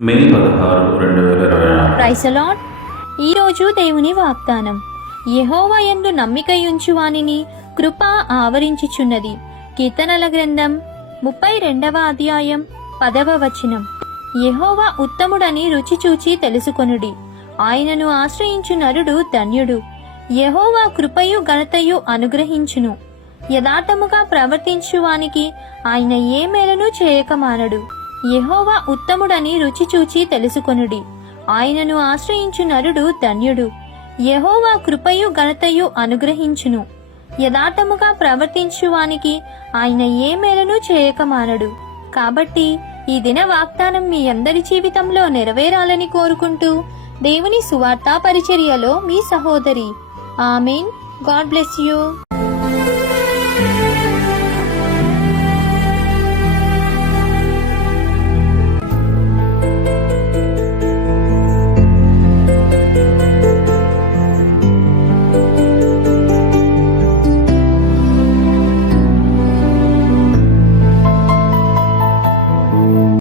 మే పదహారు రెండు వేల ఇరవై నాలుగు ఈరోజు దేవుని వాగ్దానం. యెహోవా యందు నమ్మికయుంచు వానిని కృప ఆవరించుచున్నది. కీర్తనల గ్రంథం ముప్పై రెండవ అధ్యాయం పదవ వచనం. యెహోవా ఉత్తముడని రుచి చూచి తెలుసుకొనుడి. ఆయనను ఆశ్రయించు నరుడు ధన్యుడు. యహోవా కృపయు ఘనతయు అనుగ్రహించును. యథార్థముగా ప్రవర్తించు వానికి ఆయన ఏ మేలను చేయకమానడు. యహోవా ఉత్తముడని రుచి చూచి తెలుసుకొనుడి. ఆయనను ఆశ్రయించు నరుడు ధన్యుడు. యహోవా కృపయు ఘనతయు అనుగ్రహించును. యథార్థముగా ప్రవర్తించు వానికి ఆయన ఏ మేలను చేయకమానడు. కాబట్టి ఈ దిన వాగ్దానం మీ అందరి జీవితంలో నెరవేరాలని కోరుకుంటూ దేవుని సువార్తా పరిచర్యలో మీ సహోదరి. ఆమెన్. God bless you.